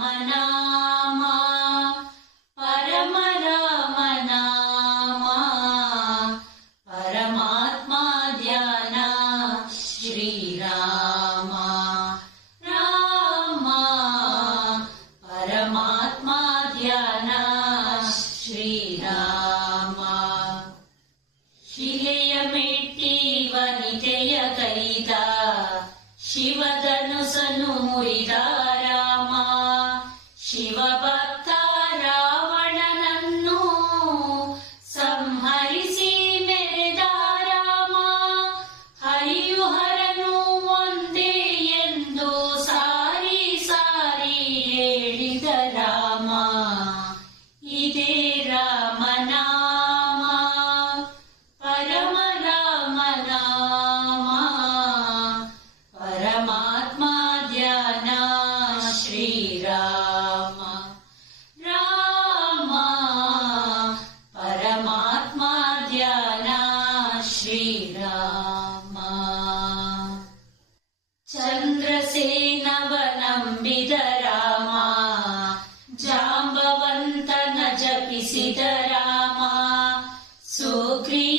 ಪರಮ ರಮ ನಾಮ ಪರಮಾತ್ಮ್ಯಾನಾೀರ ರಮ ಪರಮಾತ್ಮ್ಯಾ ಶ್ರೀರಾಮ ಶಿಲೇಯ ಮೆಟ್ಟಿ ವ ನಿಜಯ ಕೈತಾ ಶಿವತನು ಸನೂರಿ Shiva श्रीराम चन्द्रसेनवनम् विदरामा जाम्बवन्तन सुग्री